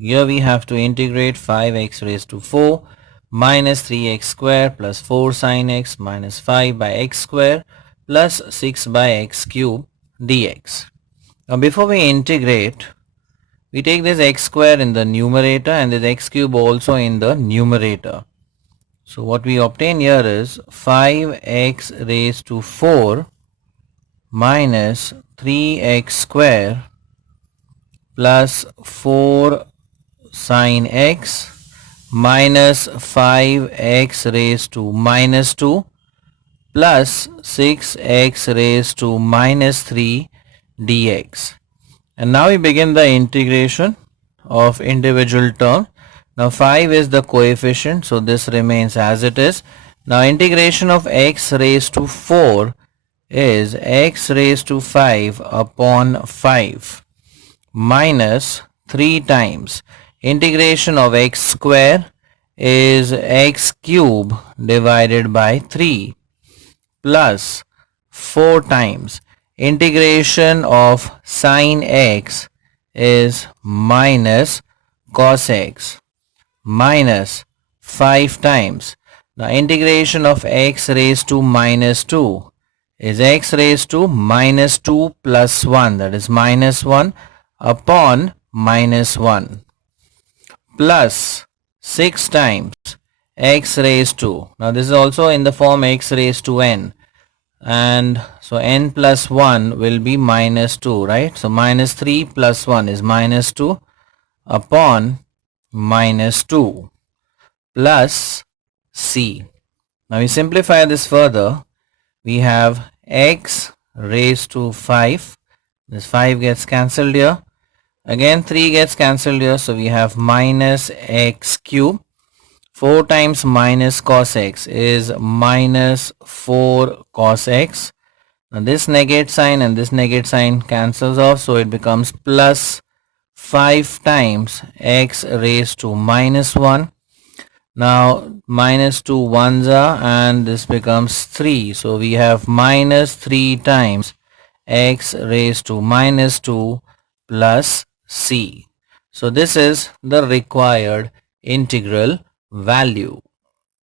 Here we have to integrate 5x raised to 4 minus 3x square plus 4 sin x minus 5 by x square plus 6 by x cube dx. Now before we integrate, we take this x square in the numerator and this x cube also in the numerator. So what we obtain here is 5x raised to 4 minus 3x square plus 4 sin x minus 5x raised to minus 2 plus 6x raised to minus 3 dx. And now we begin the integration of individual term. Now 5 is the coefficient, so this remains as it is. Now integration of x raised to 4 is x raised to 5 upon 5 minus 3 times integration of x square is x cube divided by 3 plus 4 times integration of sin x is minus cos x minus 5 times. Now integration of x raised to minus 2 is x raised to minus 2 plus 1, that is minus 1 upon minus 1 plus 6 times x raised to, now this is also in the form x raised to n, and so n plus 1 will be minus 2, right? So minus 3 plus 1 is minus 2 upon minus 2 plus c. Now we simplify this further. We have x raised to 5. This 5 gets cancelled here. Again 3 gets cancelled here. So we have minus x cube. 4 times minus cos x is minus 4 cos x. Now this negate sign and this negate sign cancels off. So it becomes plus 5 times x raised to minus 1. Now minus 2 ones are and this becomes 3. So we have minus 3 times x raised to minus 2 plus c. So this is the required integral value.